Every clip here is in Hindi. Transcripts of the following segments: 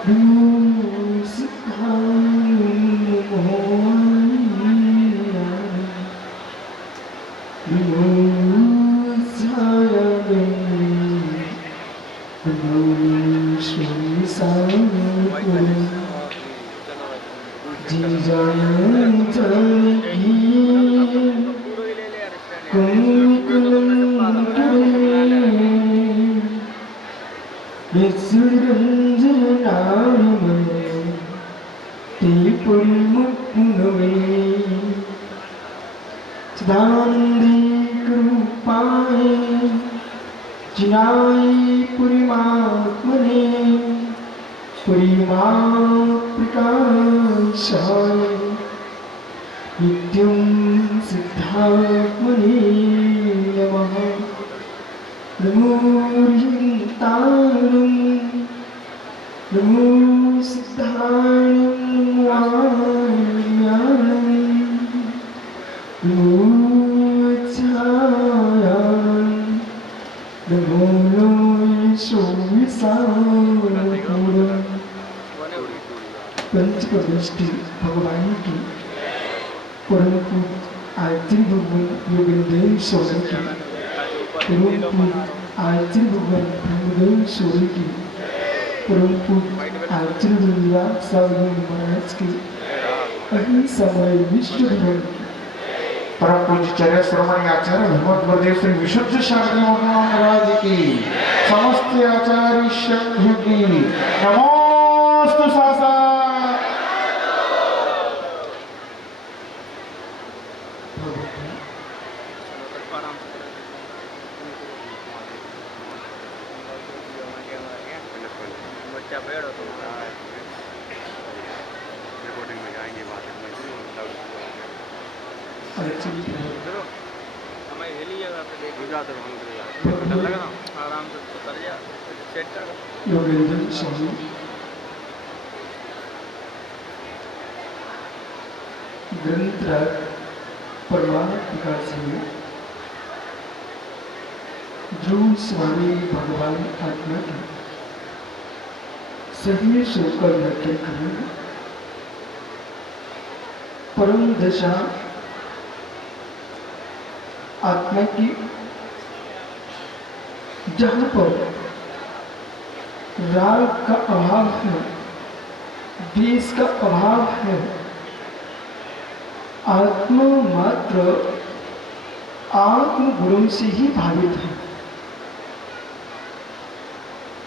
नमो सिद्धाय नमो नमो साय नमो श्री साई जी जान जाएगी नित्यं सिद्धात्मने नमः नमो ह्रीं नमो सिद्धाय नमो छाया नमो पंचप्रविष्टि भगवान की परम पूज्य आरती भगवान योगेंद्र सोरेन की परम पूज्य आरती भगवान ब्रह्मदेव सोरेन की परम पूज्य आरती भगवान सावली महाराज की अहिं समय विष्णु भगवान की परम पूज्य चर्या श्रमणी आचार्य भगवत गुरुदेव श्री विशुद्ध शारदा महाराज की समस्त आचार्य शक्ति की नमोस्तु सासा योगेंद्र स्वामी ग्रंथ परमाण प्रकाश में ध्रुव स्वामी भगवान आत्मा की सही सोकर व्याख्या करेंगे। परम दशा आत्मा की जहां पर राग का अभाव है, द्वेष का अभाव है, आत्मा मात्र आत्म गुणों से ही भावित है।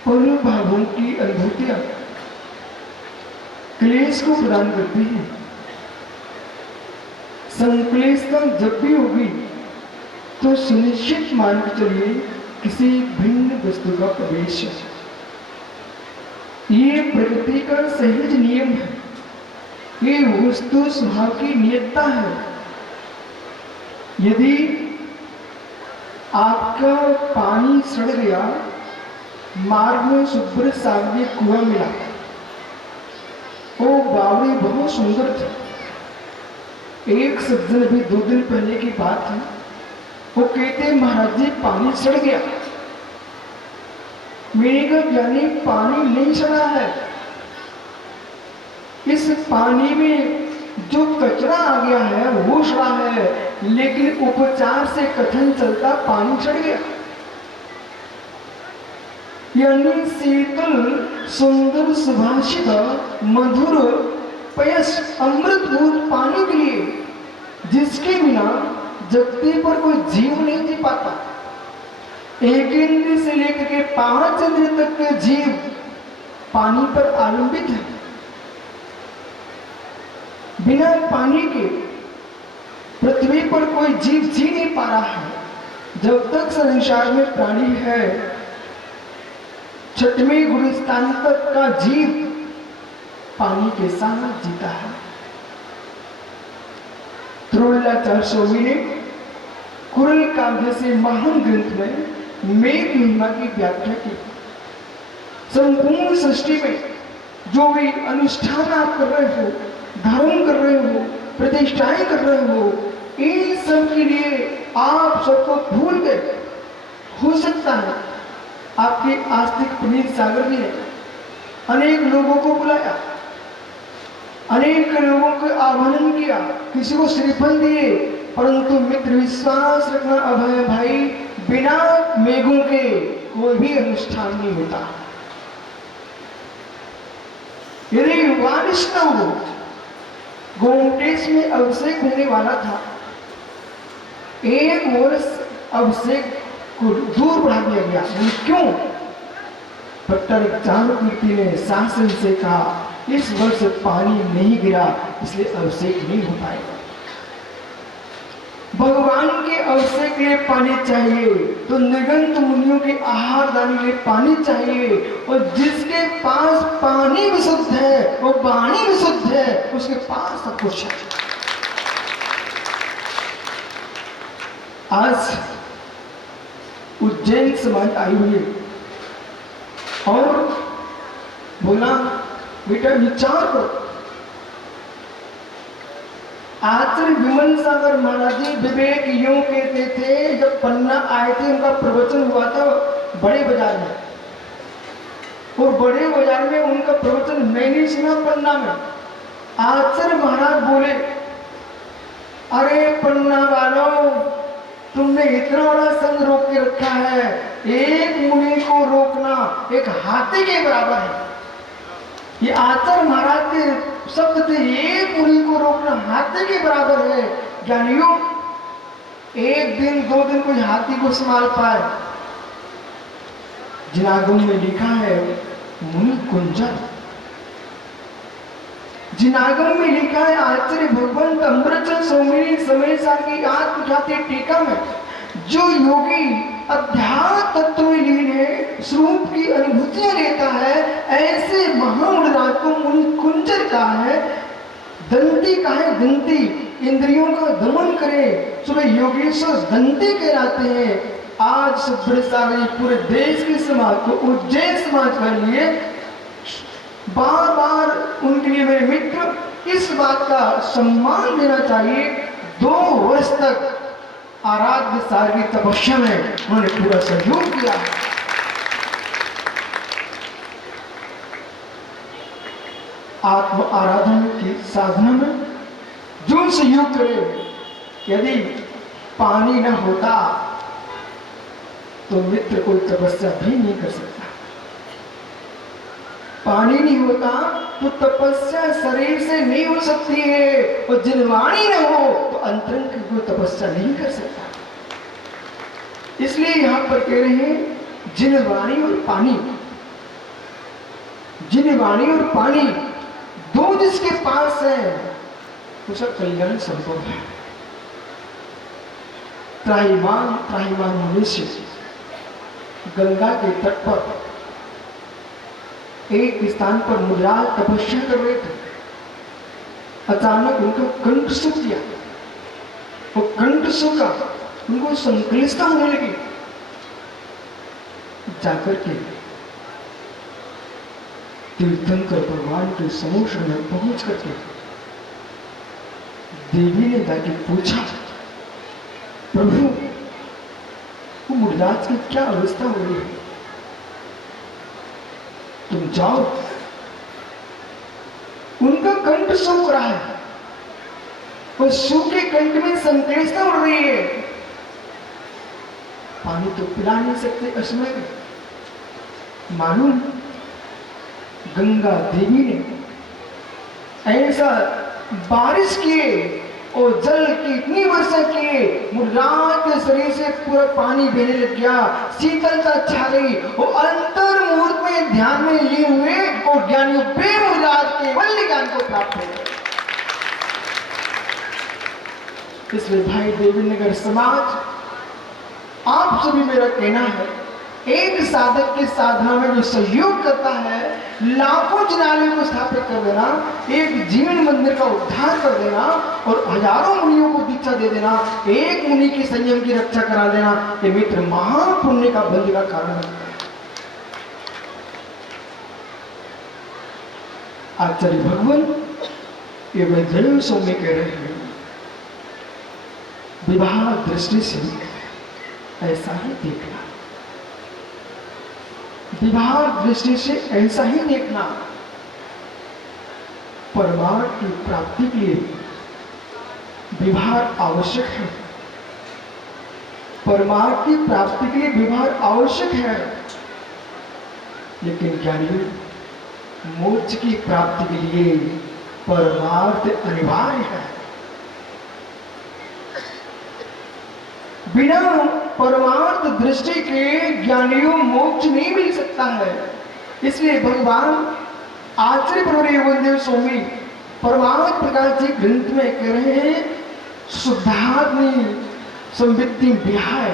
उन भावों की अनुभूतियां क्लेश को प्रदान करती है। संक्लेशता जब भी होगी तो सुनिश्चित मान के चलिए किसी भिन्न वस्तु का प्रवेश है। ये प्रकृति का सहज नियम है, ये वस्तु स्वभाव की नियतता है। यदि आपका पानी सड़ गया, मार्ग में शुभ्र सामने कुआं मिला, वो बावड़ी बहुत सुंदर थी। एक सज्जन भी 2 दिन पहले की बात है, वो कहते महाराज जी पानी सड़ गया। मैंने कहा ज्ञानी पानी नहीं सड़ा है, इस पानी में जो कचरा आ गया है वो सड़ा है, लेकिन उपचार से कथन चलता पानी सड़ गया। यानी शीतल सुंदर सुभाषित मधुर पयस अमृतभूत पानी के लिए जिसके बिना धरती पर कोई जीव नहीं जी पाता। 1 इंद्र से लेकर के 5 इंद्र तक के जीव पानी पर अवलंबित है। बिना पानी के पृथ्वी पर कोई जीव जी नहीं पा रहा है। जब तक संसार में प्राणी है, 6वें गुणस्थान तक का जीव पानी के साथ जीता है। त्रोलाचार्य स्वामी ने कुरल काव्य से महान ग्रंथ में मेघ महिमा की व्याख्या की। संपूर्ण सृष्टि में जो भी अनुष्ठान आप कर रहे हो, धर्म कर रहे हो, प्रतिष्ठाएं कर रहे हो, इन सब के लिए आप सबको भूल गए। हो सकता है आपके आस्तिक पुनीत सागर जी ने अनेक लोगों को बुलाया, अनेक लोगों को आह्वान किया, किसी को श्रीफल दिए, परंतु मित्र विश्वास रखना अभय भाई, बिना मेघों के कोई भी अनुष्ठान नहीं होता। यदि बारिश न हो, गोमटेश में अभिषेक होने वाला था, 1 वर्ष अभिषेक को दूर बढ़ा दिया गया। क्यों? पट्टर चाणक्य ने शासन से कहा इस वर्ष पानी नहीं गिरा, इसलिए अभिषेक नहीं हो पाएगा। भगवान के अभिषेक के लिए पानी चाहिए, तो निगंत मुनियों के आहार दाने के लिए पानी चाहिए, और जिसके पास पानी विशुद्ध है, वो वाणी विशुद्ध है, उसके पास सब कुछ है। आज उज्जैन समाज आई हुई है और बोला बेटा विचार करो, आचार्य विमल सागर महाराज जी विवेक यूं कहते थे, जब पन्ना आए थे उनका प्रवचन हुआ था बड़े बाजार में, और बड़े बाजार में उनका प्रवचन मैंने सुना पन्ना में। आचार्य महाराज बोले, अरे पन्ना वालों, तुमने इतना बड़ा संग रोक के रखा है, एक मुनि को रोकना एक हाथी के बराबर है। ये आचार्य महाराज के शब्द थे, एक मुनि को रोकना हाथी के बराबर है। ज्ञानियों, 1 दिन 2 दिन कोई हाथी को संभाल पाए? जिनागम में लिखा है मुनि कुंजर, जिनागम में लिखा है आचार्य भगवंत अमृतचंद स्वामी समय की आत्म उठाते टीका में, जो योगी अध्यात्म तत्व में लीन है, स्वरूप की अनुभूतियां लेता है, ऐसे महामुनिराज को मुनि कुंजर कहा है। दंती का है, दंती इंद्रियों का दमन करे, सुबह योगेश्वर दंती कहलाते हैं। आज सुब्रसागर पूरे देश के समाज को, उज्जैन समाज के लिए बार बार उनके लिए मेरे मित्र इस बात का सम्मान देना चाहिए। 2 वर्ष तक आराध्य सार की तपस्या में उन्होंने पूरा सहयोग किया। आत्म आराधना की साधना में जो सहयोग करे, यदि पानी न होता तो मित्र कोई तपस्या भी नहीं कर सकता। पानी नहीं होता तो तपस्या शरीर से नहीं हो सकती है, और जिनवाणी न हो तो अंतरंग की कोई तपस्या नहीं कर सकता। इसलिए यहां पर कह रहे हैं जिनवाणी और पानी, जिनवाणी और पानी दो जिसके पास है उसका कल्याण संभव है। त्राहिमाम त्राहिमाम मनुष्य गंगा के तट पर एक स्थान पर मुद्राज तपस्या कर रहे थे। अचानक उनका कंठ सूख गया, वो कंठ सूखा, उनको संक्लिष्टता होने लगी। जाकर के तीर्थंकर भगवान के समूह में पहुंच करके देवी ने जाके पूछा, प्रभु वो मुद्राज की क्या अवस्था हो रही है, तुम जाओ। उनका कंठ सूख रहा है, और सूखे कंठ में संक्लिष्टता उड़ रही है, पानी तो पिला नहीं सकते असमय में। मालूम गंगा देवी ने ऐसा बारिश किए और जल की इतनी वर्षा किए, मुद्राज के शरीर से पूरा पानी बहने लग गया, शीतलता छा गई, और अंतर मुहूर्त में ध्यान में लिए हुए और ज्ञानियों बेमुद्राज केवल ज्ञान को प्राप्त हो गए। इसलिए भाई देवीनगर समाज, आप सभी मेरा कहना है, एक साधक की साधना में जो सहयोग करता है, लाखों जिनालयों को स्थापित कर देना, एक जीवन मंदिर का उद्धार कर देना, और हजारों मुनियों को दीक्षा दे देना, एक मुनि की संयम की रक्षा करा देना, ये मित्र महापुण्य का बंध का कारण है। आचार्य भगवान ये वैद्य सौम्य कह रहे हैं, विवाह दृष्टि से ऐसा ही देखना। विभाग दृष्टि से ऐसा ही देखना। परमार्थ की प्राप्ति के लिए विभाग आवश्यक है। परमार्थ की प्राप्ति के लिए विभाग आवश्यक है, लेकिन ज्ञानी मोक्ष की प्राप्ति के लिए परमार्थ अनिवार्य है। बिना परमार्थ दृष्टि के ज्ञानियों मोक्ष नहीं मिल सकता है। इसलिए भगवान आचार्य प्रभुदेव स्वामी परमार्थ प्रकाश जी ग्रंथ में कह रहे हैं, शुद्धात्म संवित्ति विहाय,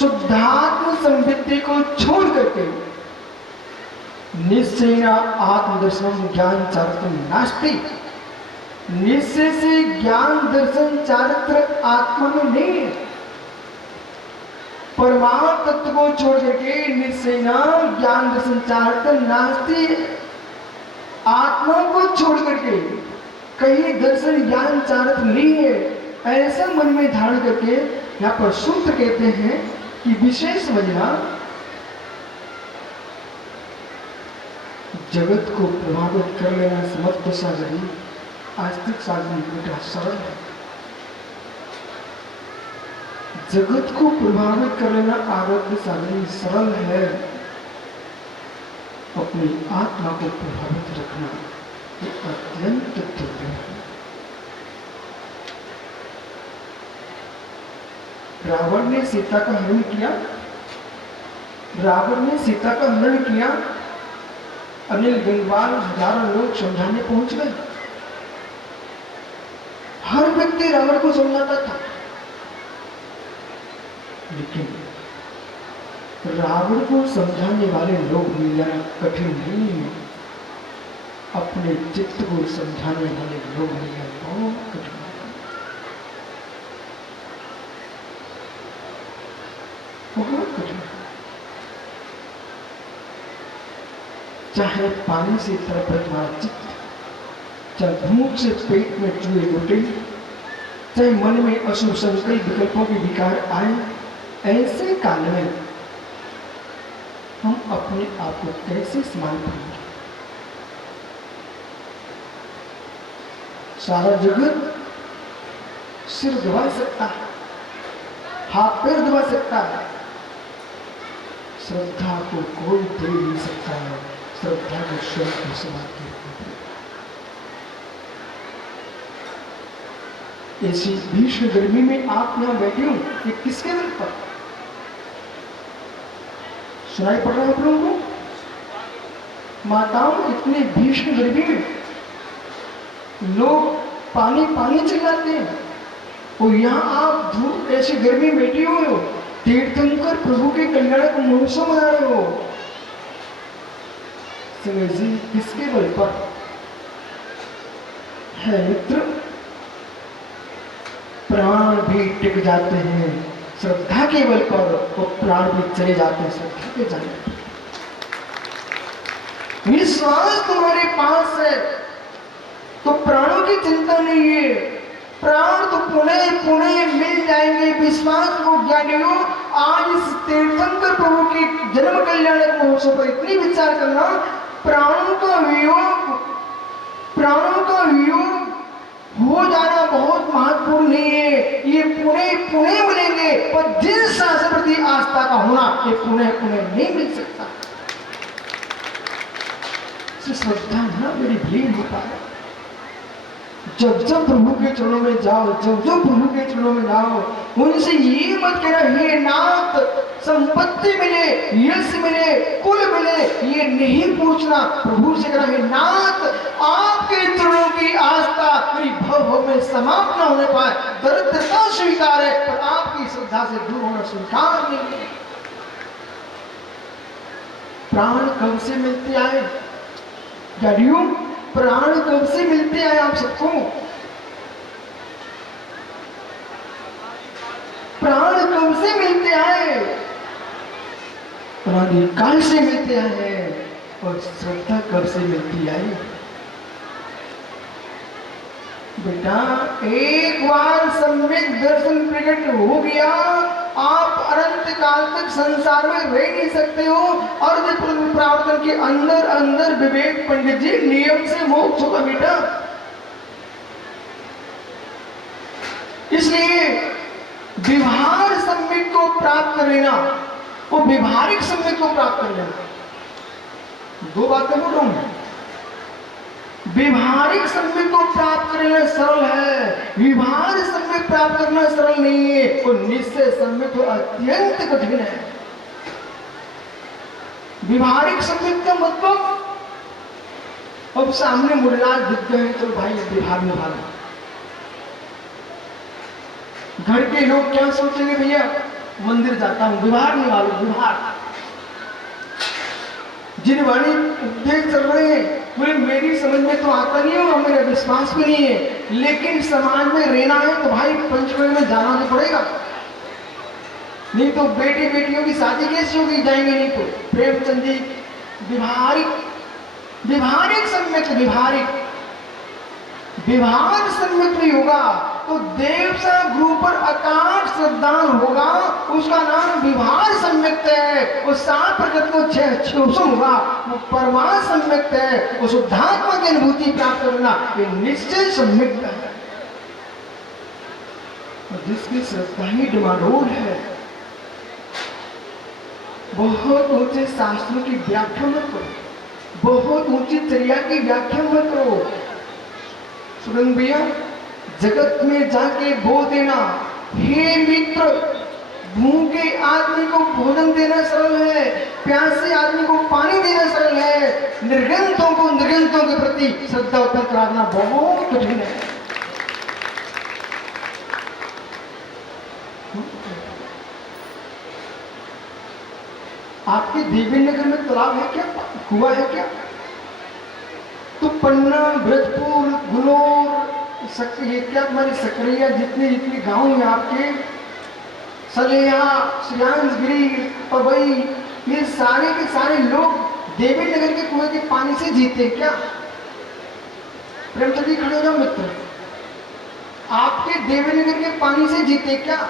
शुद्धात्म संवित्ति को छोड़ करके निश्चय आत्मदर्शन ज्ञान चारित्र नास्ति। निश्चय से ज्ञान दर्शन चारित्र आत्मा में नहीं है। परमार्थ तत्व को छोड़ करके निश्चय ज्ञान दर्शन चारित्र नास्ति, आत्मा को छोड़ करके कहीं दर्शन ज्ञान चारित्र नहीं है, ऐसा मन में धारण करके यहाँ पर सूत्र कहते हैं कि विशेष समझना, जगत को प्रभावित कर लेना समर्थ साधन, आस्तिक साधन बेटा सरल है। जगत को प्रभावित कर लेना आरोग्य साधन सरल है, अपनी आत्मा को प्रभावित रखना ये अत्यंत दुर्लभ है। रावण ने सीता का हरण किया, रावण ने सीता का हरण किया, अनिल गंगवाल हजारों लोग समझाने पहुंच गए। हर व्यक्ति रावण को समझाता था, लेकिन रावण को समझाने वाले लोग मिल जाना कठिन नहीं है, अपने चित्त को समझाने वाले लोग मिल जाना बहुत कठिन है। बहुत कठिन है। चाहे पानी से तड़पे तुम्हारा चित्त, चाहे भूख से पेट में चूहे उठे, चाहे मन में अशुभ संकल्प विकल्पों के विकार आए, ऐसे काल में हम अपने आप को कैसे संभाल पाएंगे? सारा जगत सिर दबा सकता है, हाथ पैर दबा सकता है, श्रद्धा को कोई दे नहीं सकता है। श्रद्धा को स्वयं को समाप्त ऐसी भीषण गर्मी में आप यहां बैठे हो, ये किसके बल पर? सुनाई पड़ रहा है आप लोगों को? माताओं, इतने भीषण गर्मी में लोग पानी पानी चिल्लाते हैं, और यहां आप धूप ऐसी गर्मी में बैठे हुए हो, तीर्थंकर प्रभु के कल्याण को महोत्सव मना रहे हो। जी किसके बल पर है मित्र? प्राण भी टिक जाते हैं श्रद्धा के बल पर, और प्राण भी चले जाते हैं श्रद्धा के जाने पर। विश्वास तुम्हारे पास है तो प्राणों की चिंता नहीं है, प्राण तो पुणे पुणे मिल जाएंगे। विश्वास को ज्ञानियों, आज इस तीर्थंकर प्रभु के जन्म कल्याण महोत्सव पर इतनी विचार करना, प्राणों का वियोग हो जाना बहुत महत्वपूर्ण नहीं है। ये पुणे पुणे मिलेंगे, पर जिस शास्त्र प्रति आस्था का होना, ये पुणे पुणे नहीं मिल सकता। श्रद्धा ना मेरी भीड़ होता है। जब जब प्रभु के चरणों में जाओ, जब जब प्रभु के चरणों में जाओ, उनसे ये मत कहना हे नाथ संपत्ति मिले, यश मिले, कुल मिले, ये नहीं पूछना। प्रभु से कहना हे नाथ आपके चरणों की आस्था मेरी भव में समाप्त न होने पाए। दरिद्रता स्वीकार है, पर आपकी श्रद्धा से दूर होना स्वीकार नहीं है। प्राण कब से मिलते आए गाड़ियों? प्राण कब से मिलते आए आप सबको? प्राण कब से मिलते आए? अनादि काल से मिलते आए हैं। और श्रद्धा कब से मिलती आई? बेटा एक बार सम्यक दर्शन प्रकट हो गया, आप अनंत काल तक संसार में रह नहीं सकते हो। अर्ध के अंदर अंदर विवेक पंडित जी नियम से मोक्ष होगा बेटा। इसलिए व्यवहार सम्यक को प्राप्त कर लेना, वो व्यवहारिक सम्यक को प्राप्त कर लेना। दो बातें बोल रहा हूं। व्यवहारिक सम्यक को प्राप्त करना सरल है, व्यवहार सम्यक प्राप्त करना सरल नहीं है, और निश्चय सम्यक तो अत्यंत कठिन है। व्यवहारिक सम्यक का मतलब, अब सामने मुरलाज दिख गए तो भाई व्यवहार निभा लो। घर के लोग क्या सोचेंगे, भैया मंदिर जाता हूं, व्यवहार निभा लो, व्यवहार। जिन वाणी उपदेश चल रहे हैं बोले मेरी समझ में तो आता नहीं है और मेरा विश्वास भी नहीं है, लेकिन समाज में रहना है तो भाई पंचमेल में जाना तो पड़ेगा, नहीं तो बेटे बेटियों की शादी कैसे होगी, जाएंगे नहीं तो। प्रेमचंद जी व्यवहारिक सम्यक, व्यवहार सम्यक नहीं होगा तो देवसा गुरु पर अकाट श्रद्धान होगा, उसका नाम व्यवहार सम्यक है। वो सात प्रकृति को छह होगा, वो परमार्थ सम्यक है, वो शुद्धात्मा की अनुभूति प्राप्त करना, ये निश्चय सम्यक है। जिसकी श्रद्धा ही डमाडोल है, बहुत ऊंचे शास्त्रों की व्याख्या मत करो, बहुत ऊंची चर्या की व्याख्या मत करो। सुरंग भैया जगत में जाके बोल देना, हे मित्र भूखे आदमी को भोजन देना सरल है, प्यासे आदमी को पानी देना सरल है, निर्गंतों को निर्गंतों के प्रति श्रद्धा उत्पन्न कराना बहुत कठिन है। आपके देवीनगर में तालाब है क्या, कुआं है क्या? तो पन्ना, ब्रजपुर, गुनोर, ये क्या तुम्हारी सकरिया, जितने जितने गांव हैं आपके, सलेहा, श्रीयांशगिरी, पवई, ये सारे के सारे लोग देवीनगर के कुएं के पानी से जीते हैं क्या? प्रेमचंद जी खड़े हो जाओ मित्र, आपके देवीनगर के पानी से जीते क्या?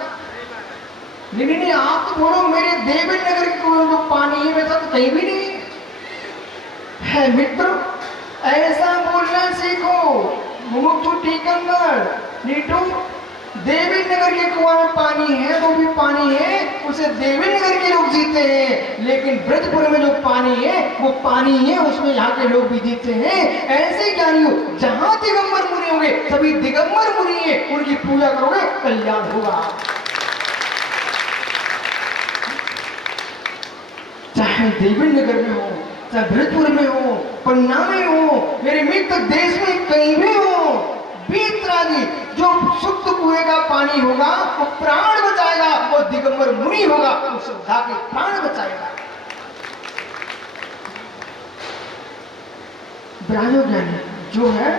नहीं, आप तो बोलो मेरे देवीनगर के कुएं में जो पानी है वैसा तो कहीं भी नहीं है। मित्र ऐसा बोलना सीखो, मुमुक्षु टीकमगढ़ नीटू, देवीनगर के कुआं में पानी है तो भी पानी है, उसे देवीनगर के लोग जीते हैं, लेकिन ब्रजपुर में जो पानी है वो पानी है, उसमें यहाँ के लोग भी जीते हैं। ऐसे ज्ञानियों जहां दिगंबर मुनि होंगे सभी दिगंबर मुनि है, उनकी पूजा करोगे कल्याण होगा। चाहे देवीनगर में हो, चाहे ब्रजपुर में हो, पन्ना में हो, मेरे मित्र देश में कहीं भी हो, बीतरागी जो शुद्ध कुएं का पानी होगा वो प्राण बचाएगा, वो दिगंबर मुनि होगा वो श्रद्धा के प्राण बचाएगा। ब्रह्म ज्ञानी जो है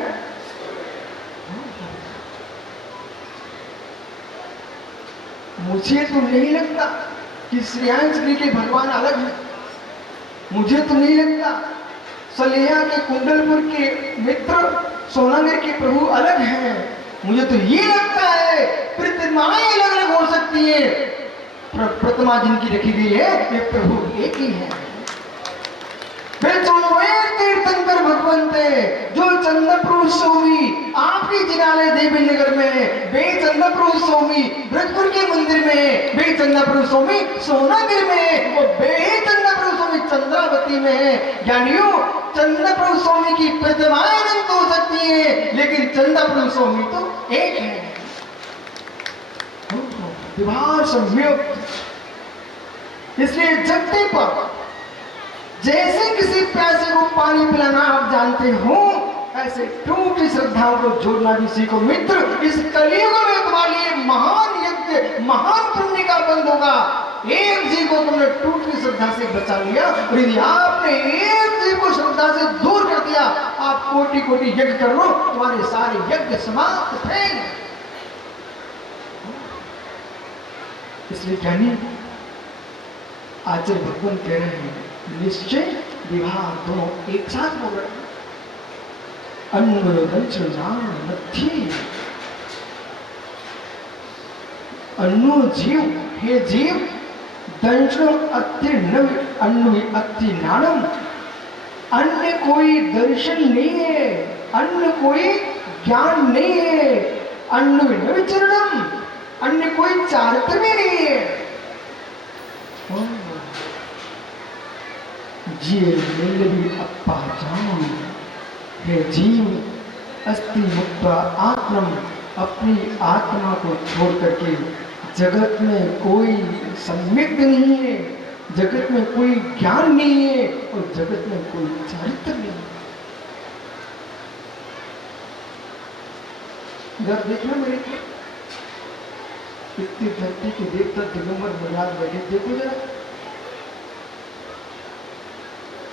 मुझे तो नहीं लगता कि श्रीयांशगिरी के भगवान अलग है, मुझे तो नहीं लगता सलेहा के कुंडलपुर के मित्र सोनागर के प्रभु अलग हैं, मुझे तो ये लगता है प्रतिमाएं अलग अलग हो सकती है, प्रतिमा जिनकी रखी गई है ये प्रभु एक ही है। तीर्थंकर भगवंते जो चंद्रपुर स्वामी आपकी जिनालय देवीनगर में, वे चंद्रपुर स्वामी ब्रजपुर के मंदिर में, वे चंद्रपुर स्वामी सोनागिर में, वो वे चंद्रपुर स्वामी चंद्रावती में है। ज्ञानियों चंद्रपुर स्वामी की प्रतिमाएं अनंत हो सकती है, लेकिन चंद्रपुर स्वामी तो एक है। विवाह संयोग, इसलिए जगते पर जैसे किसी प्यासे को पानी पिलाना आप जानते हो, ऐसे टूटी श्रद्धाओं को जोड़ना भी सीखो। मित्र इस कलयुग में तुम्हारे लिए महान यज्ञ, महान पुण्य का बंद होगा। एक जीव को तुमने टूटी श्रद्धा से बचा लिया, और यदि आपने एक जीव को श्रद्धा से दूर कर दिया, आप कोटि कोटि यज्ञ कर लो, तुम्हारे सारे यज्ञ समाप्त फेल। इसलिए ज्ञानी आचार्य भगवान कह रहे हैं निश्चय विवाह दोनों एक साथ बोल रहे हैं। अन्नो जीव, हे जीव दंशो अति नव अन्वी अति नानम, अन्य कोई दर्शन नहीं है, अन्य कोई ज्ञान नहीं है, अन्य विचरणम, अन्य कोई चारित्र नहीं है। जिये मिल भी अपा जान है जीव अस्थि मुक्त आत्म, अपनी आत्मा को छोड़ करके जगत में कोई सम्यक नहीं है, जगत में कोई ज्ञान नहीं है और जगत में कोई चारित्र नहीं है। इधर देखना मेरे को, इतनी धरती के देवता दिगंबर महाराज बैठे, देखो जरा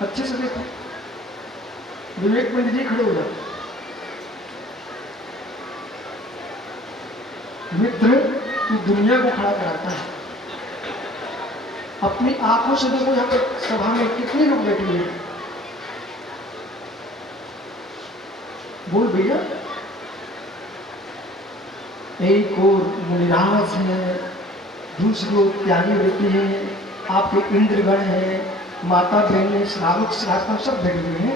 अच्छे से देखो। विवेक पंडित जी खड़े हो जाओ। मित्र, तू दुनिया को खड़ा कराता है। अपनी आंखों से देखो, यहाँ पर सभा में कितने लोग बैठे हुए हैं। बोल भैया, एक और मुनिराज है, दूसरी ओर त्यागी रहती है, आपके इंद्रगण है, माता बहन श्रावक श्रावक सब बैठे हुए हैं।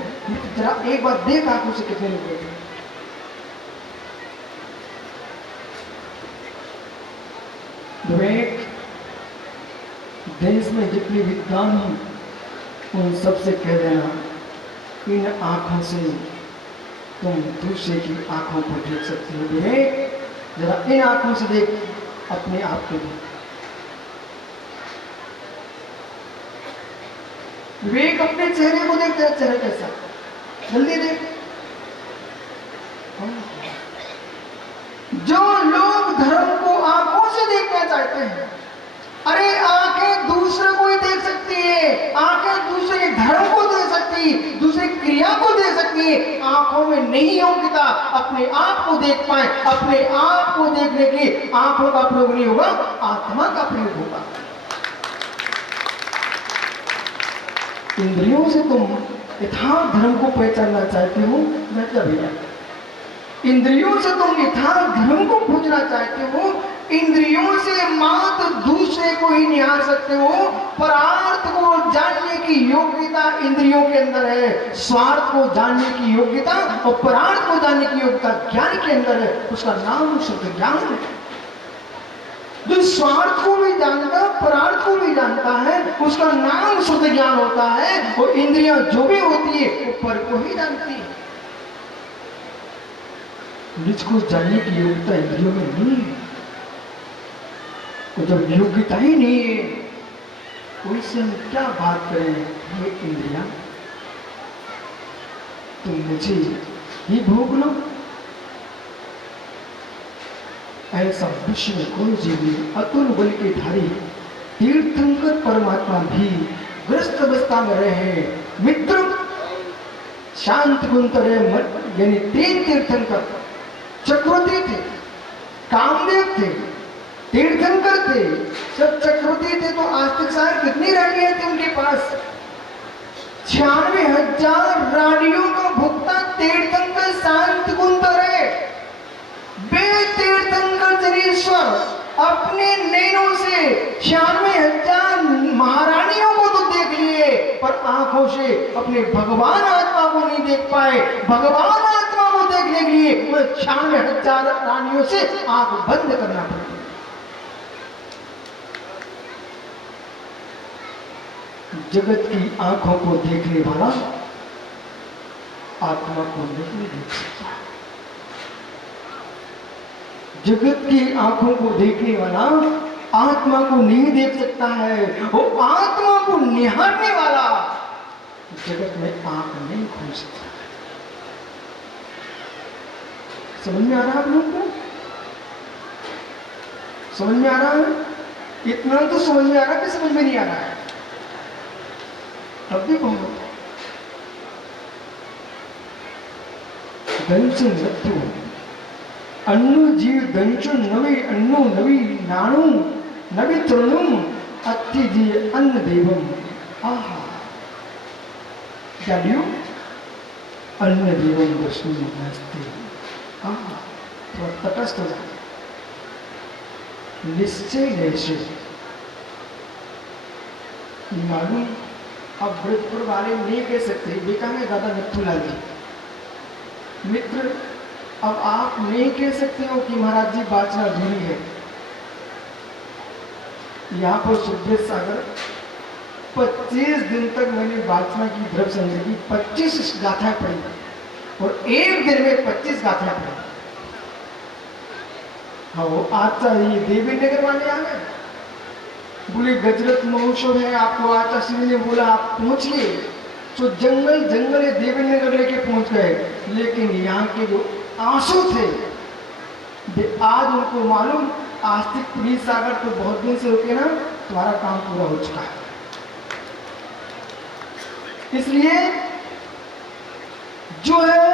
जरा एक बार देख आंखों से कितने लोग बैठे हैं। विवेक, देश में जितने विद्वान हैं उन सबसे कह देना, इन आंखों से तुम दूसरे की आंखों को देख सकते हो। विवेक, जरा इन आंखों से देख अपने आप को। विवेक, अपने चेहरे को देख, तेरा चेहरा कैसा, जल्दी देख। जो लोग धर्म को आंखों से देखना चाहते हैं, अरे आंखें दूसरे को ही देख सकती है, आंखें दूसरे के धर्म को देख सकती है, दूसरी क्रिया को देख सकती है। आंखों में नहीं योग्यता अपने आप को देख पाए, अपने आप को देखने की आंखों का प्रयोग नहीं होगा, आत्मा का प्रयोग होगा। इंद्रियों से तुम यथार्थ धर्म को पहचानना चाहते हो, मैं क्या भैया, इंद्रियों से तुम यथार्थ धर्म को खोजना चाहते हो, इंद्रियों से मात्र दूसरे को ही निहार सकते हो। परार्थ को जानने की योग्यता इंद्रियों के अंदर है, स्वार्थ को जानने की योग्यता और परार्थ को जानने की योग्यता ज्ञान के अंदर है। उसका नाम शुद्ध ज्ञान है। जो स्वार्थ को भी जानता है, परार्थ को भी जानता है, उसका नाम शुद्ध ज्ञान होता है। और इंद्रियां जो भी होती है वो पर को ही जानती है। निज को जानने की योग्यता इंद्रियों में नहीं है। तो जब योग्यता ही नहीं है तो इससे हम क्या बात करें। ये इंद्रियां तुम मुझे ही भोग लो, ऐसा विश्व में कोई जीवी अतुल बल के धारी तीर्थंकर परमात्मा भी ग्रस्त अवस्था में रहे। मित्र, शांत गुंतर यानी 3 तीर्थंकर, चक्रवर्ती थे, कामदेव थे, तीर्थंकर थे, सब चक्रवर्ती थे। तो आज तक सारे कितनी रानियां थी उनके पास? 96,000 रानियों का भुगता तीर्थंकर शांत गुंतर है। वे तीर्थंकर जनेश्वर अपने नैनों से 96,000 महारानियों को तो देख लिए, पर आंखों से अपने भगवान आत्मा को नहीं देख पाए। भगवान आत्मा को देखने के लिए उन्हें 96,000 रानियों से आंख बंद करना पड़ता। जगत की आंखों को देखने वाला आत्मा को नहीं देख सकता। जगत की आंखों को देखने वाला आत्मा को नहीं देख सकता है। वो आत्मा को निहारने वाला जगत में आंख नहीं खोल सकता। समझ में आ रहा है आप लोग को? समझ में आ रहा है? इतना तो समझ में आ रहा है कि समझ में नहीं आ रहा है? तब भी बहुत दंचन मृत्यु अन्नु जीव दंचु नवी अन्नु नवी नाणु नवी तृणुम अति जीव अन्न देवम। आहा, जानियो अन्न देवम वस्तु नस्ते। आहा, थोड़ा तटस्थ हो जाए। निश्चय निश्चय मालूम अब ब्रजपुर वाले नहीं कह सकते बेटा में दादा नथुलाल जी मित्र, अब आप नहीं कह सकते हो कि महाराज जी वाचना अधूरी है। यहाँ पर सुखदेव सागर 25 दिन तक मैंने वाचना की द्रव्य संग्रह की 25 गाथाएं पढ़ी और एक दिन में 25 गाथाएं पढ़ी। हाँ वो आज ये देवी नगर वाले आ गए, बोले गजरत महोत्सव है, आपको आचा श्री ने बोला आप पहुंचिए, तो जंगल जंगल ये देवी नगर लेके पहुंच गए। लेकिन यहाँ के जो आंसू थे आज उनको मालूम आस्तिक पुलिस सागर तो बहुत दिन से रुके ना, तुम्हारा काम पूरा हो चुका है। इसलिए जो है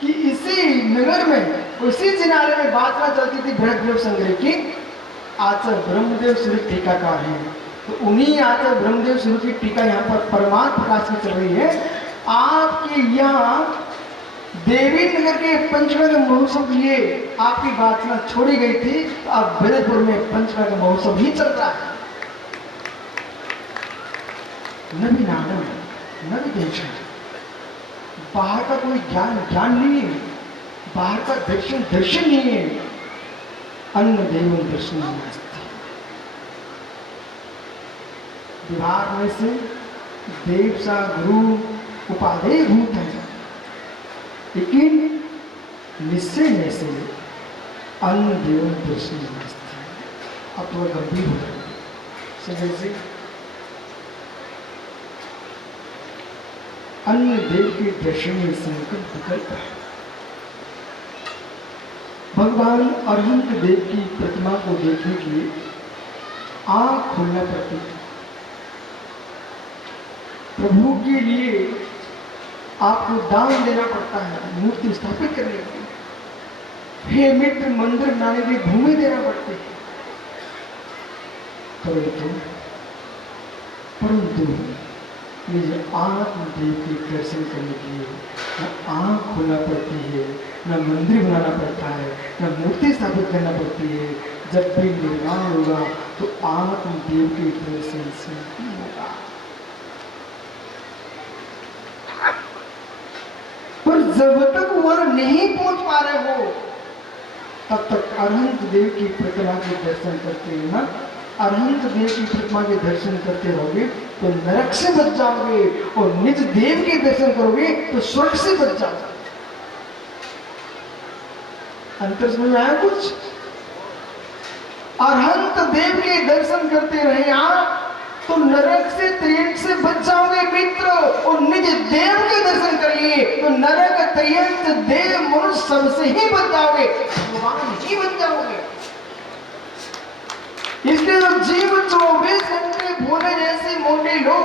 कि इसी नगर में उसी जिनारे में वाचना चलती थी बृहद संग्रह की। आचार्य ब्रह्मदेव सूर्य टीकाकार हैं, तो उन्हीं आचार्य ब्रह्मदेव सूर्य की टीका यहाँ पर परमार्थ प्रकाश में चल रही है। आपके यहाँ देवी नगर के पंचगढ़ महोत्सव के लिए आपकी वाचना छोड़ी गई थी, तो अब भरतपुर में पंचगढ़ महोत्सव ही चल रहा है। नवी नानम नवी दर्शन, बाहर का कोई ज्ञान नहीं है, बाहर का दर्शन नहीं है। अन्न देवं दर्शन नास्ति। बिहार में से देव सा गुरु उपाधेय भूत है, लेकिन निश्चय में से अन्न देवं दर्शन नास्ति। अब तो गंभीर हो रहा है। अन्य देव के दर्शन में संकल्प विकल्प है। भगवान अरहंत देव की प्रतिमा को देखने के लिए आंख खोलना पड़ती है। प्रभु के लिए आपको दान देना पड़ता है, मूर्ति स्थापित करने के लिए। हे मित्र, मंदिर बनाने की भूमि देना पड़ती है। परंतु मुझे आत्मदेव के दर्शन करने के लिए न आँख खोलना पड़ती है, न मंदिर बनाना पड़ता है, न मूर्ति स्थापित करना पड़ती है। जब भी निर्माण होगा तो आत्मदेव के दर्शन से ही होगा। पर जब तक वहां नहीं पहुंच पा रहे हो तब तक अरहंत देव की प्रतिमा के दर्शन करते हैं ना, अरहंत देव की प्रतिमा के दर्शन करते रहोगे तो नरक से बच जाओगे, और निज देव के दर्शन करोगे तो स्वर्ग से बच जाओगे। अंतर समझ में आया कुछ? अरहंत देव के दर्शन करते रहे आप तो नरक से त्रियंत से बच जाओगे मित्र, और निज देव के दर्शन करिए तो नरक त्रियंत देव मनुष्य सबसे ही बच जाओगे, भगवान ही बच जाओगे। इसलिए लोग जीवन 24 घंटे भोले जैसे मोटे लोग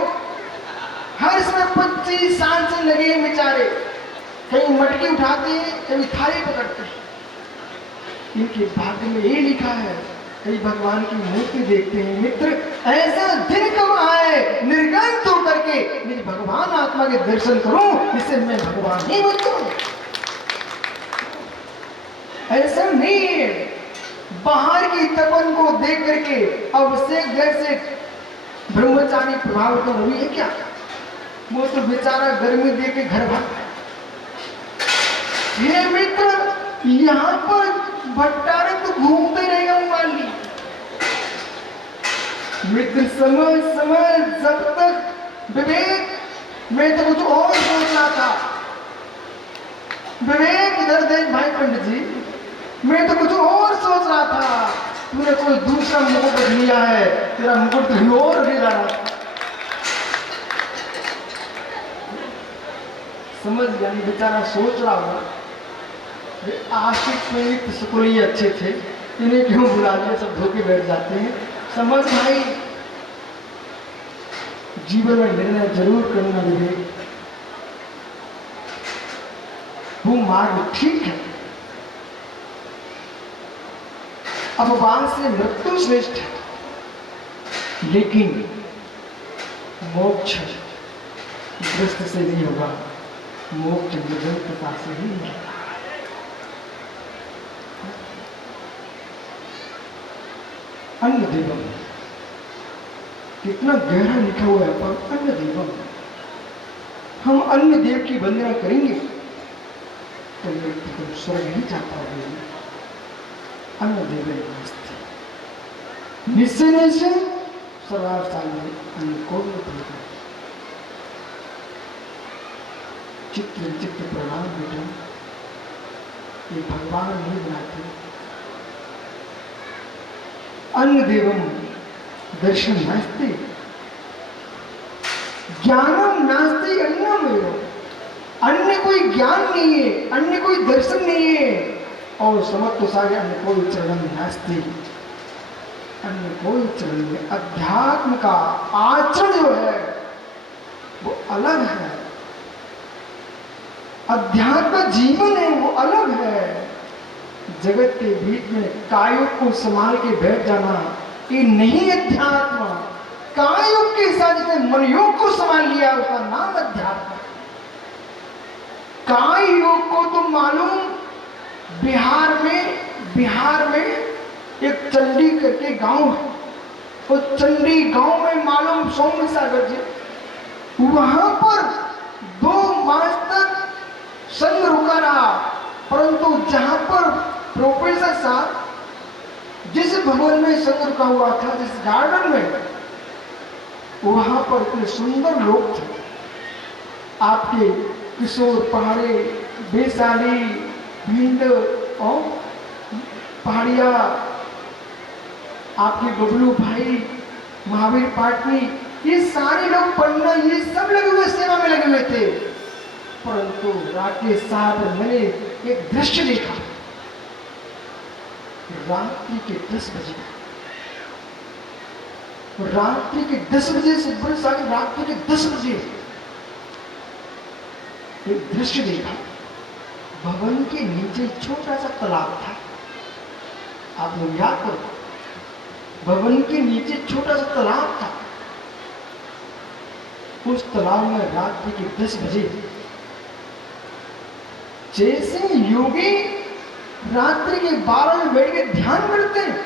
हर समय 25 साल से लगे बेचारे, कहीं मटकी उठाते हैं, कभी थाली पकड़ते हैं। इनके भाग्य में ये लिखा है, कई भगवान की मूर्ति देखते हैं मित्र। ऐसा दिन कब आए निर्गंत होकर के मेरी भगवान आत्मा के दर्शन करूं जिससे मैं भगवान ही बन जाऊं। ऐसा नहीं है। बाहर की तपन को देख करके अभिषेक जैसे ब्रह्मचारी प्रभावित तो हुई है क्या? वो तो बेचारा गर्मी देख के घर भाग गया। ये मित्र यहाँ पर भट्टारे तो घूमते रहेगा माली मित्र। समय जब तक विवेक, मैं तो कुछ और सोच रहा था। विवेक इधर देख भाई पंडित जी, मैं तो कुछ और सोच रहा था, तूने कोई दूसरा मुकुट लिया है, तेरा मुकुट तो और ले रहा था। समझ गया? बेचारा सोच रहा होगा आशिक पीड़ित सुकुली अच्छे थे, इन्हें क्यों बुला लिया, सब धोके बैठ जाते हैं। समझ भाई, जीवन में निर्णय जरूर करना विवेक। वो मार्ग ठीक है, अपमान से मृत्यु श्रेष्ठ है, लेकिन मोक्ष ग्रस्त से नहीं होगा, मोक्ष निरंतरता से ही होगा। अन्न देवम, कितना गहरा लिखा हुआ है, पर अन्य देवम, हम अन्य देव की वंदना करेंगे तो व्यक्ति को स्वर्ग नहीं जाता होगा। अन्य देव निश्चय निश्चय सर्वार्थान में अन्य को देगा। चित्र चित्र प्रणाम बेटा, ये भगवान नहीं बनाते। अन्य देवम दर्शन नास्ति, ज्ञानम नास्ति अन्नमेव, अन्य कोई ज्ञान नहीं है, अन्य कोई दर्शन नहीं है, और समत्व सारे अन्य कोई चरण नास्ति, अन्य कोई चरण में अध्यात्म का आचरण जो है वो अलग है, अध्यात्म जीवन है वो अलग है। जगत के बीच में कायोग को संभाल के बैठ जाना ये नहीं अध्यात्म। कायोग के साथ जिसने मनयोग को संभाल लिया उसका नाम अध्यात्म। काय योग को तो मालूम, बिहार में एक चंडी करके गांव है, उस चंडी गांव में मालूम सौम्य सागर जी, वहां पर 2 मास तक संग रुका रहा, परंतु जहां पर प्रोफेसर साहब जिस भवन में संग रुका हुआ था, जिस गार्डन में, वहां पर इतने सुंदर लोग थे, आपके किशोर पहाड़े, बेसाली, भिंड और पहाड़िया, आपके बबलू भाई, महावीर पाटनी, ये सारे लोग पढ़ना, ये सब लगे हुए सेवा में लगे हुए थे। परंतु राकेश साहब, मैंने एक दृश्य देखा, रात्रि के 10 बजे, रात्रि के 10 बजे से बड़े सारे, रात्रि के 10 बजे एक दृश्य देखा। भवन के नीचे छोटा सा तालाब था, आप लोग याद करो, भवन के नीचे छोटा सा तालाब था। उस तालाब में रात्रि के 10 बजे जैसे योगी रात्रि के 12 में बैठ के ध्यान करते हैं,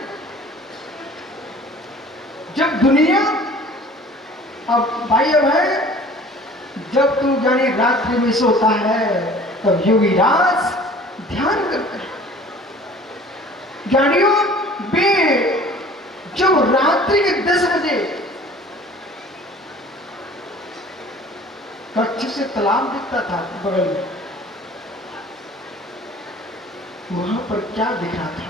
जब दुनिया, अब भाई अब है, जब तू जाने रात्रि में सोता है तब योगी राज ध्यान करते हैं। ज्ञानियों बे, जब रात्रि के 10 बजे कच्छ से तालाब दिखता था बगल में, वहां पर क्या दिख रहा था?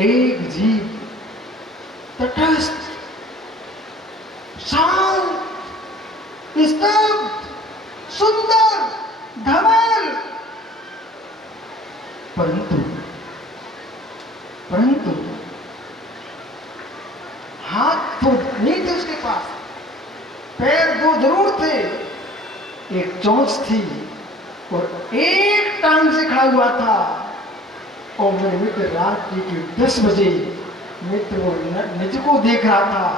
एक जीव तटस्थ, शांत, स्तब्ध, सुंदर, धवल, परंतु हाथ तो नहीं थे उसके पास, पैर 2 जरूर थे, एक चोंच थी और एक टांग से खड़ा हुआ था। और मेरे मित्र रात्रि के 10 बजे मित्र वो निज को देख रहा था,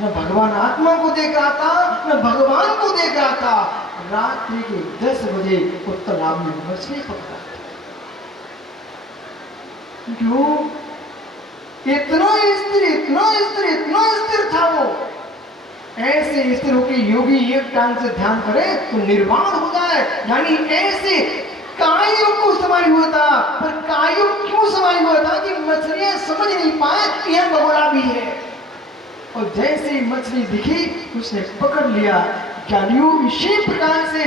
न भगवान आत्मा को देख रहा था, न भगवान को देख रहा था। रात्रि के 10 बजे वो तालाब में मछली पकड़ा था। जो इतना स्थिर था वो, ऐसे स्थिर होकर योगी एक टांग से ध्यान करे तो निर्वाण हो जाए। यानी ऐसे कायोग को संभाल हुआ था, पर कायोग क्यों संभाल हुआ था कि मछलियां समझ नहीं पाए कि यह बगोला भी है। और जैसे ही मछली दिखी उसने पकड़ लिया। ज्ञानियों इसी प्रकार से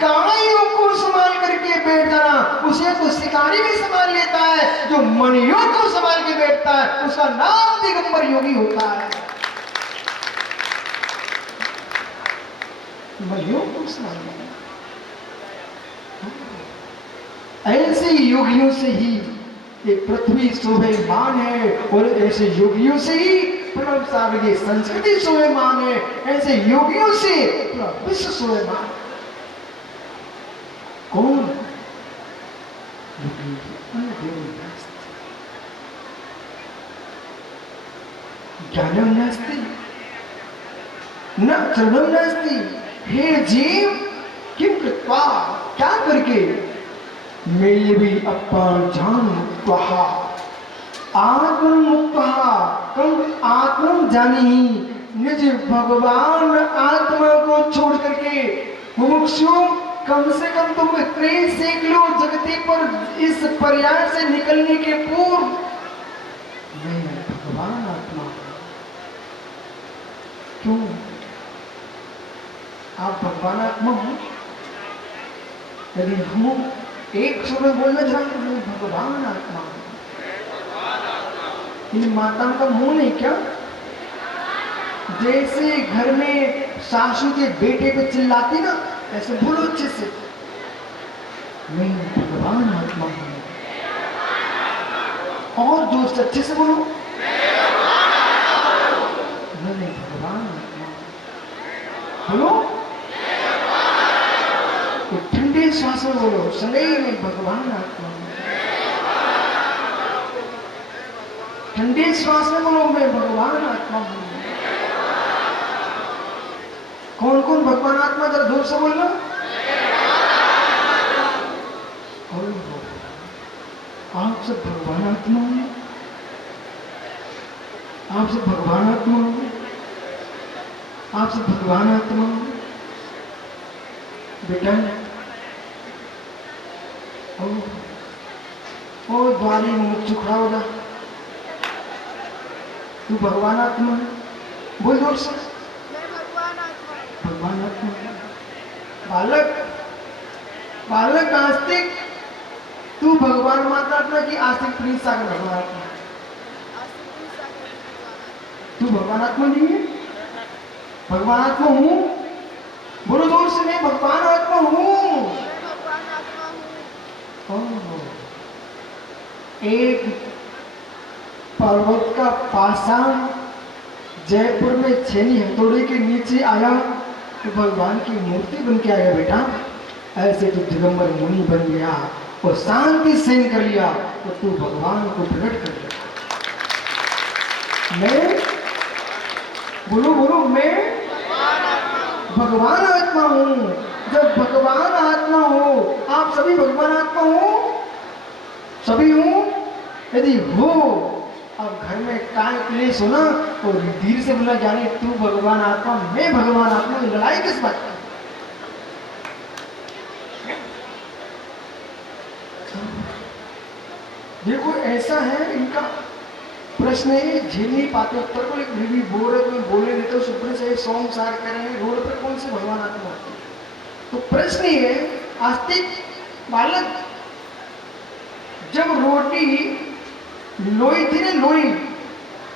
कायोग को संभाल करके बैठ जाना, उसे तो शिकारी भी संभाल लेता है। जो मनयोग को संभाल के बैठता है उसका नाम दिगंबर योगी होता है। मनयोग को संभाल, ऐसे योगियों से ही ये पृथ्वी शोभेमान है, और ऐसे योगियों से ही परम सागर की संस्कृति शोभेमान है। ऐसे योगियों से पूरा विश्व शोभेमान। कौन? ज्ञानम नास्ति न चरणम नास्ति। हे जीव, किम कृत्वा, क्या करके, मैं भी अपन जान त्वहा, आत्ममुक्त कम आत्म जानी निज भगवान आत्मा को छोड़ करके मुमुक्षु कम से कम तुम इतने सीख लो जगती पर इस प्रयास से निकलने के पूर्व मैं भगवान आत्मा हूं। क्यों आप भगवान आत्मा हो? यदि हूं एक सुबह बोलना चाहते मैं भगवान आत्मा हूं। इन माताओं का मुंह नहीं क्या? जैसे घर में सासू के बेटे पे चिल्लाती ना, ऐसे बोलो अच्छे से, मैं भगवान आत्मा हूं। और जोर से अच्छे से बोलो, मैं भगवान आत्मा हूं। बोलो, तो ठंडे श्वास में बोलो, संगई में भगवान आत्मा हूं। ठंडे श्वास में बोलो, मैं भगवान आत्मा हूं। कौन कौन भगवान आत्मा, जरा दूर से बोलना। आप सब भगवान आत्मा हो, आप सब भगवान आत्मा हो, आप सब भगवान आत्मा हो। बेटा ओ द्वारी मुख चुखड़ा हो जा, तू भगवान आत्मा है। बोल जोर से, भगवान आत्मा। बालक बालक आस्तिक, तू भगवान माता आत्मा की आस्तिक प्रिंस सागर भगवान आत्मा। तू भगवान आत्मा नहीं है? भगवान आत्मा हूं। बोलो जोर से, मैं भगवान आत्मा हूं। एक पर्वत का पाषाण जयपुर में छेनी हथौड़े के नीचे आया तो भगवान की मूर्ति बन के आया बेटा। ऐसे तो दिगंबर मुनि बन गया और शांति सेन कर लिया तो तू भगवान को प्रकट कर लिया। मैं बोलो बोलो, मैं भगवान आत्मा हूं। जब भगवान आत्मा हो, आप सभी भगवान आत्मा हो, सभी हूं। यदि हो, अब घर में काय क्लेश होना तो धीरे से बोला, जाने तू भगवान आत्मा, मैं भगवान आत्मा, लड़ाई किस बात की? देखो ऐसा है, इनका प्रश्न है, झेल नहीं पाते उत्तर को, लेकिन भी बोल रहे कोई बोले नहीं तो सुप्रीम से सॉन्ग सार करेंगे, रोड पर कौन से भगवान आत्मा होती है? तो प्रश्न ये है, आस्तिक बालक, जब रोटी लोई थी ना, लोई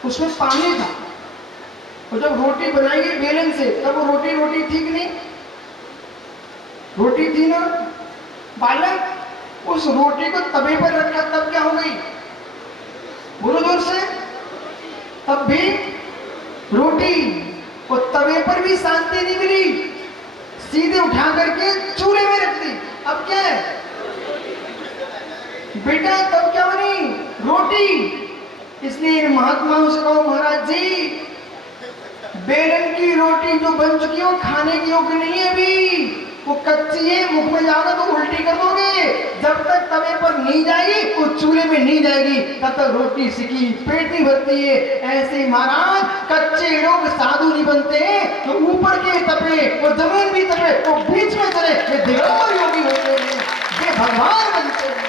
उसमें पानी था, और जब रोटी बनाई गई बेलन से तब वो रोटी रोटी थी कि नहीं? रोटी थी ना। बालक, उस रोटी को तवे पर रखा तब क्या हो गई? बोलो जोर से, तब भी रोटी। और तवे पर भी शांति नहीं मिली, सीधे उठा करके चूल्हे में रख दी, अब क्या है बेटा? तब क्या बनी? रोटी। इसलिए इन महात्माओं से कहो, महाराज जी, बेलन की रोटी जो बन चुकी है वो खाने की योग्य नहीं है अभी, वो कच्ची है, मुख में जाओगे तो उल्टी कर दोगे। जब तक तवे पर नहीं जाएगी, वो चूल्हे में नहीं जाएगी, तब तक रोटी सिकी पेट नहीं भरती है। ऐसे महाराज, कच्चे लोग साधु नहीं बनते, तो ऊपर के तपे, वो जमीन भी तपे, वो बीच में चले, ये दिगंबर योगी होते हैं, ये भगवान बनते हैं।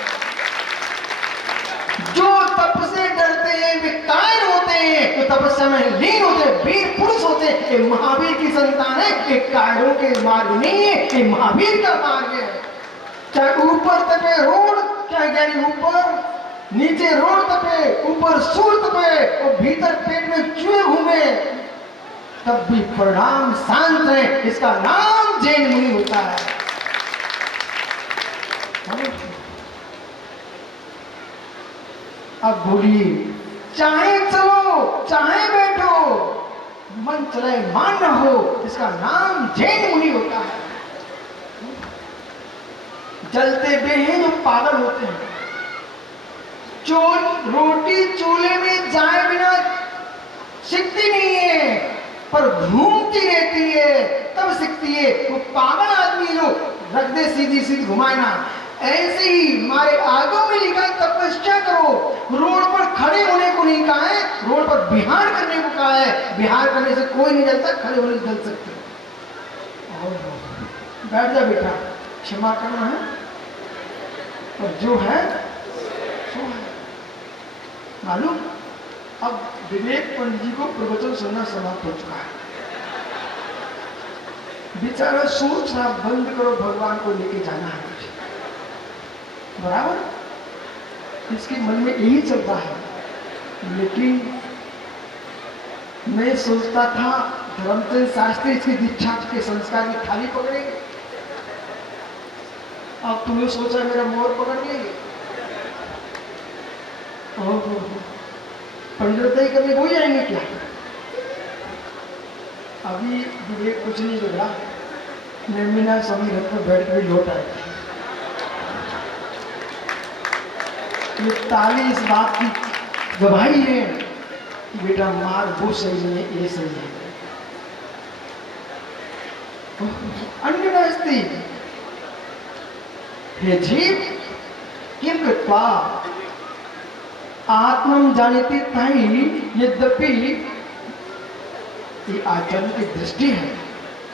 जो तप से डरते हैं वे कायर होते हैं, तो तपस्या में लीन होते हैं, वीर पुरुष होते हैं। ये महावीर की संतान है, ये कायरों के मार्ग नहीं है, ये महावीर का मार्ग है। चाहे ऊपर तपे रोड, चाहे ज्ञानी ऊपर, नीचे रोड तपे, ऊपर सूर तपे और भीतर पेट में चूहे घूमे, तब भी परिणाम शांत है। इसका नाम जैन मुनि होता है। अब बोलिए, चाहे चलो चाहे बैठो, मन चले मान न हो, इसका नाम जैन मुनि होता है। जलते बे हैं जो पागल होते हैं, रोटी चूल्हे में जाए बिना सिकती नहीं है, पर घूमती रहती है तब सिकती है। वो पागल आदमी जो रख दे सीधी सीधी घुमाए ना, ऐसे ही हमारे आगम में लिखा है तपस्या करो। रोड पर खड़े होने को नहीं कहा है, रोड पर बिहार करने को कहा है। बिहार करने से कोई नहीं जलता, खड़े होने से जल सकते। बैठ जा बेटा, क्षमा करना है और जो है सो है। मालूम, अब विवेक पंडित जी को प्रवचन सुनना समाप्त हो चुका है। बेचारा सोच रहा बंद करो, भगवान को लेके जाना है मुझे, बराबर इसके मन में यही चलता है। लेकिन मैं सोचता था धर्मचंद शास्त्री इसकी दीक्षा के संस्कार की थाली पकड़ेंगे, अब तुमने सोचा मेरा मोर पकड़ लेंगे। पंडिताई करने हो जाएंगे क्या? अभी विवेक कुछ नहीं बिगड़ा, निर्मिना स्वामी रथ पर बैठ कर लौट आए। ये ताली इस बात की गवाही है कि बेटा मार वो सही नहीं है, ये सही है। अन्य नास्ति हे जीव किम कृत्वा आत्मं जानीते ताई। यद्यपि ये आचरण की दृष्टि है,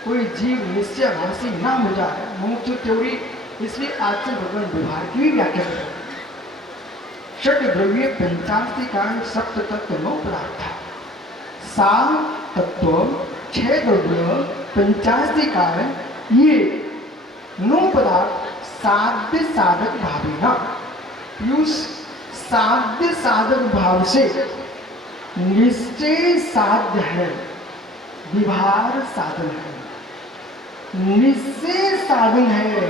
कोई जीव निश्चयभाषी ना हो जाए, मुमुक्षु त्योरी, इसलिए आचरण भगवान व्यवहार की भी व्याख्या करते हैं। षट द्रव्य पंचास्ति कारण सप्त तत्व नो पदार्थ। सा तत्व छह द्रव्य पंचास्ति कारण ये नो पदार्थ साध्य साधक भावेना। यूज साध्य साधक भाव से निश्चय साध्य है, विभार साधन है। निश्चय साधन है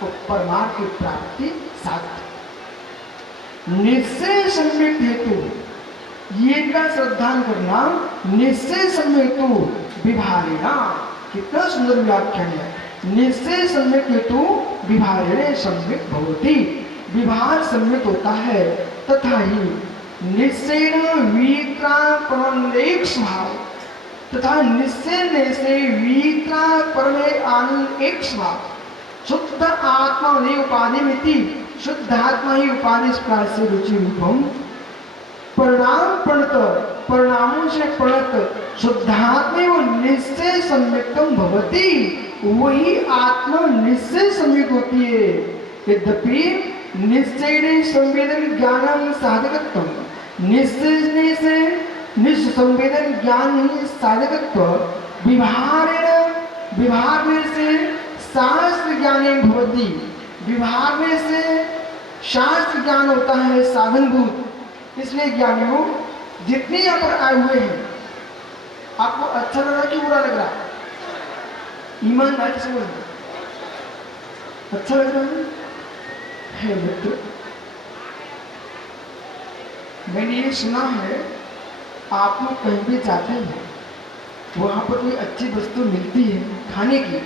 तो परमार्थ की प्राप्ति साध्य। निश्चय सम्यक हेतु ये का श्रद्धान करना, निश्चय सम्यक हेतु विभारेणा। कितना सुंदर व्याख्यान है। निश्चय सम्यक हेतु विभारेण सम्यक भवति। विभार सम्यक होता है तथा ही निश्चय विक्रापणेक स्वभाव, तथा निश्चय से विक्रापण आनंद एक स्वभाव। शुद्ध आत्मा ने उपाधि मिति, शुद्ध आत्मा ही उपाधि से रुचि रूपम। परिणाम प्रणत, परिणामों से प्रणत शुद्धात्मा वो निश्चय सम्यक्तम भवति। वही आत्मा निश्चय सम्यक होती है। यद्यपि निश्चय संवेदन ज्ञान साधकत्व, निश्चय से निश्चय संवेदन ज्ञान ही साधकत्व। विभार से शास्त्र ज्ञान भवति। विभार से शास्त्र ज्ञान होता है साधनभूत। इसलिए ज्ञानियों जितने यहाँ पर आए हुए हैं, आपको अच्छा लग रहा कि बुरा लग रहा? ईमानदारी से बोलना, अच्छा लग रहा है मित्र? मैंने ये सुना है आप लोग कहीं भी जाते हैं, वहाँ पर कोई अच्छी वस्तु मिलती है खाने की,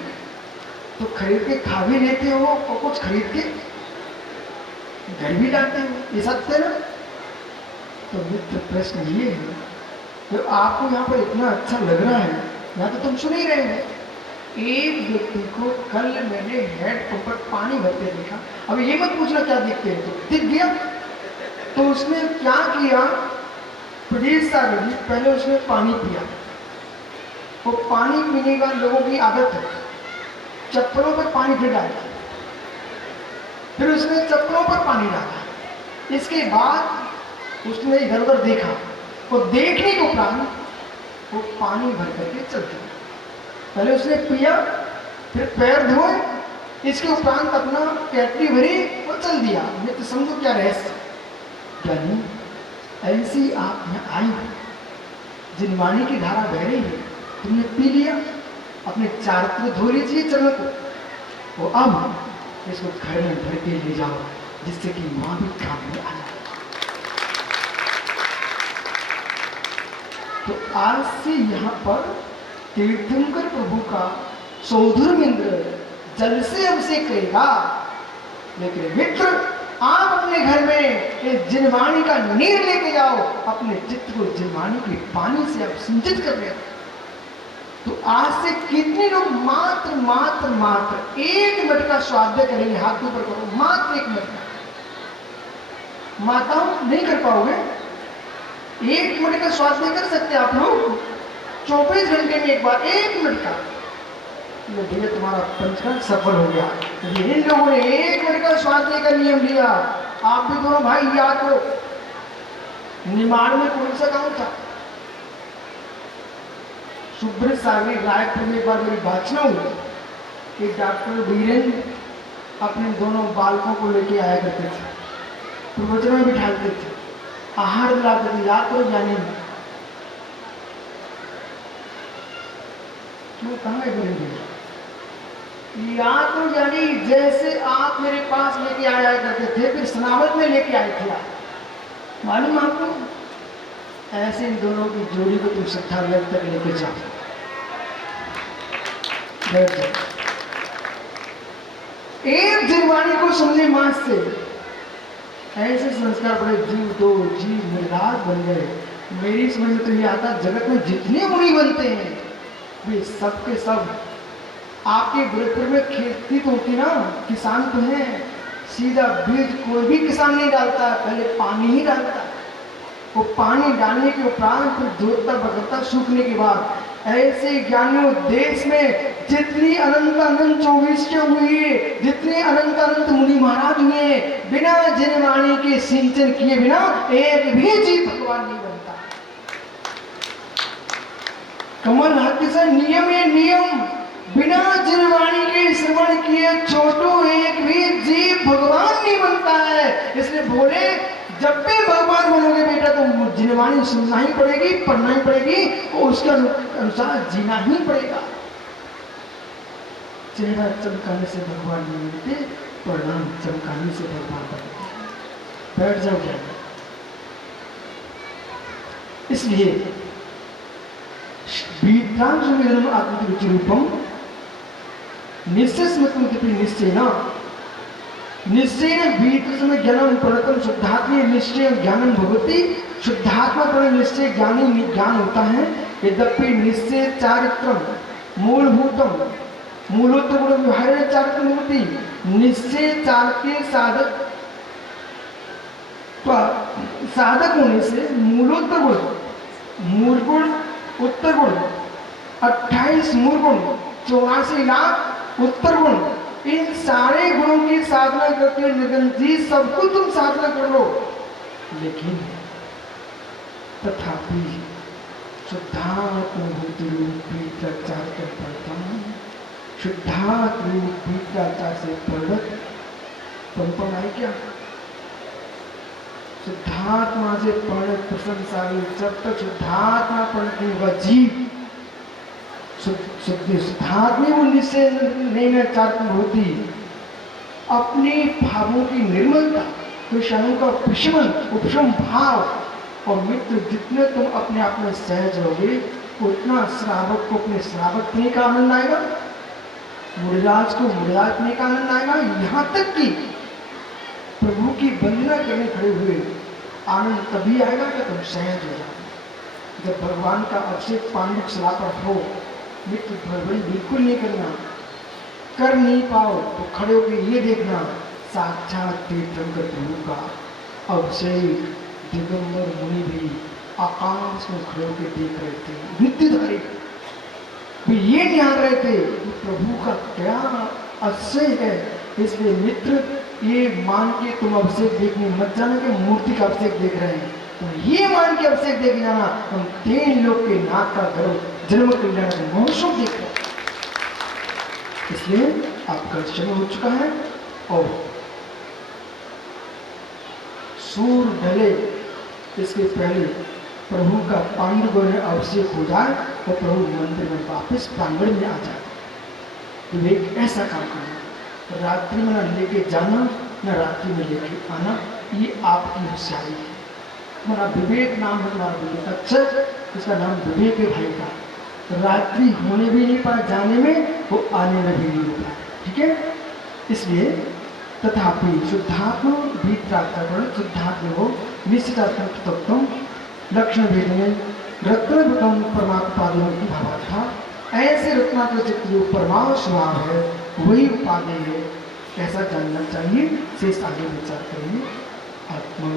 तो खरीद के खा भी लेते हो और कुछ खरीद के घर भी लाते हो, ये सत्य ना? तो मित्र प्रश्न ये है, तो आपको यहाँ पर इतना अच्छा लग रहा है, यहाँ तो तुम सुन ही रहे हो। एक व्यक्ति को कल मैंने हेड पंप पर पानी भरते देखा। अब ये मत पूछना क्या देखते हैं, तो दिख गया। तो उसने क्या किया, प्रदेश सागर जी, पहले उसने पानी पिया। वो पानी पीने का लोगों की आदत है, चप्पलों पर पानी फिर डाला, फिर उसने चप्पलों पर पानी डाला। इसके बाद उसने इधर उधर देखा, वो देखने के उपरांत वो पानी भर करके चल दिया। पहले उसने पिया, फिर पैर धोए, इसके उपरांत अपना कैटरी भरी और चल दिया। ये तो समझो क्या रहस्य। यानी ऐसी आप यहाँ आए हो, जिनवाणी की धारा बह रही है, तुमने पी लिया, अपने चार को धो लीजिए चरण को, वो अब इसको घर में भर के ले जाओ, जिससे कि मां भी काम में आ जाए। तो आज से यहाँ पर तीर्थंकर प्रभु का सौधर्मेंद्र जल से अभिषेक करेगा। लेकिन मित्र, आप अपने घर में इस जिनवाणी का नीर लेके जाओ, अपने चित्त को जिनवाणी के पानी से आप सिंचित कर ले। तो आज से कितने लोग मात्र मात्र मात्र 1 मिनट का स्वाध्याय करेंगे? हाथ ऊपर करो, मात्र 1 मिनट का। माताओं नहीं कर पाओगे? 1 मिनट का स्वाध्याय कर सकते आप लोग? 24 घंटे में एक बार 1 मिनट का। तो भैया तुम्हारा पंचकर्म सफल हो गया। इन लोगों ने 1 मिनट का स्वाध्याय का नियम लिया। आप भी दोनों भाई याद करो, निमाड़ में कौन सा गांव था? सुब्रत सागरी रायपुर में एक बार मेरी बात सुना हुई कि डॉक्टर वीरेंद्र अपने दोनों बालकों को लेके आया करते थे, प्रवचन में बिठाते थे, आहार दिलाते थे। याद करो जाने में क्यों कहाँ है बोलेंगे? याद तो जानी जैसे आप मेरे पास लेके आया करते थे, फिर सनावत में लेके आए थे आप, मालूम आपको? ऐसे इन दोनों की जोड़ी को तुम श्रद्धा व्यक्त तक लेके जाओ। एक जीववाणी को सुनने मास से ऐसे संस्कार बड़े जीव दो जीव निर्धार बन गए। मेरी समझ में तो ये आता, जगत में जितने मुनि बनते हैं वे सब के सब आपके गोरखपुर में खेती तो होती ना, किसान तो है, सीधा बीज कोई भी किसान नहीं डालता, पहले पानी ही डालता है। वो पानी डालने के उपरांत फिर जोतता बगरता, सूखने के बाद ऐसे ज्ञानियों देश में जितनी अनंत 24 हुए, जितने अनंत मुनि महाराज हुए, बिना जनवाणी के सिंचन किए बिना एक भी जीव भगवान नहीं बनता। कमल हाथी से नियम है, नियम बिना जनवाणी के श्रवण किए छोटू एक भी जीव भगवान नहीं बनता है। इसलिए बोले जब भी भगवान बनोगे बेटा तो जिनवाणी सुनना ही पड़ेगी, पढ़ना ही पड़ेगी और उसके अनुसार जीना ही पड़ेगा। चेहरा चमकाने से भगवान नहीं मिलते, परिणाम चमकाने से भगवान बनते। बैठ जाओ क्या? इसलिए वीत्रांश विधर्म आत्मरुचि रूपम निश्चय स्मृति निश्चय ना निश्चय वीतसम ज्ञानम प्रणतम शुद्धात्म निश्चय ज्ञानम भगवती। शुद्धात्मा पर निश्चय ज्ञानी ज्ञान होता है। यद्यपि निश्चय चारित्रम मूलभूतम मूलोत्तर गुण व्यवहार चारित्र होती। निश्चय चार के साधक साधक होने से मूलोत्तर गुण, मूल गुण, उत्तर गुण, 28 मूल गुण, 84 लाख उत्तर गुण, इन सारे गुणों की साधना करके निरंतर सब कुछ तुम साधना कर लो, लेकिन तथापि शुद्धात्म भूति रूपी प्रचार कर पड़ता हूँ। शुद्धात्म रूपी प्रचार से प्रवृत्त पंपन आए क्या? शुद्धात्मा से प्रणत प्रशंसा, जब तक शुद्धात्मा प्रणत नहीं होगा जीव शुद्धात्मा वो निश्चय नहीं चाहती होती। अपने भावों की निर्मलता, विषयों का उपशमन, उपशम भाव और मित्र जितने तुम अपने आप में सहज रहोगे उतना श्रावक को अपने श्रावक पने का आनंद आएगा, मुरराज को मुरराज पने का आनंद आएगा। यहाँ तक कि प्रभु की वंदना करने खड़े हुए आनंद तभी आएगा कि तुम सहज हो जाओ। जब भगवान का अभिषेक पांडुक शिला पर हो, मित्र भड़बड़ी बिल्कुल नहीं करना, कर नहीं पाओ तो खड़े होकर ये देखना साक्षात तीर्थंकर प्रभु का अभिषेक दिगंबर मुनि भी आकाश में खड़े होकर देख रहे थे, नित्यधारी वे ये निहार रहे थे कि प्रभु का क्या अतिशय है। इसलिए मित्र ये मान के तुम अभिषेक देखने मत जाना कि मूर्ति का अभिषेक देख रहे हैं, तो ये मान के अभिषेक देख जाना हम 3 लोग के नाक का गर्व जन्म कल्याण का महोत्सव देख रहे हैं। इसलिए आपका जन्म हो चुका है और सूर्य ढले इसके पहले प्रभु का पांडुगण में अभिषेक हो जाए और प्रभु मंदिर में वापस प्रांगण में आ जाए। तो एक ऐसा काम करना, रात्रि में न लेके जाना न रात्रि में लेके आना, ये आपकी होशियारी है। तुम्हारा विवेक नाम है, तुम्हारा विवेक अच्छा, इसका नाम विवेक है भाई का। रात्रि होने भी नहीं पाए जाने में, वो आने में भी नहीं हो पाए, ठीक है। इसलिए तथापि शुद्धात्म भीत्रात्मकरण शुद्धात्म हो निश्चितात्म तत्व लक्षण भेद में रत्न परमात्मा की भावार्था ऐसे रत्नाकर जो परमाश भाव है वही उपाधि है, ऐसा जानना चाहिए। शेष आगे विचार करेंगे। आत्मा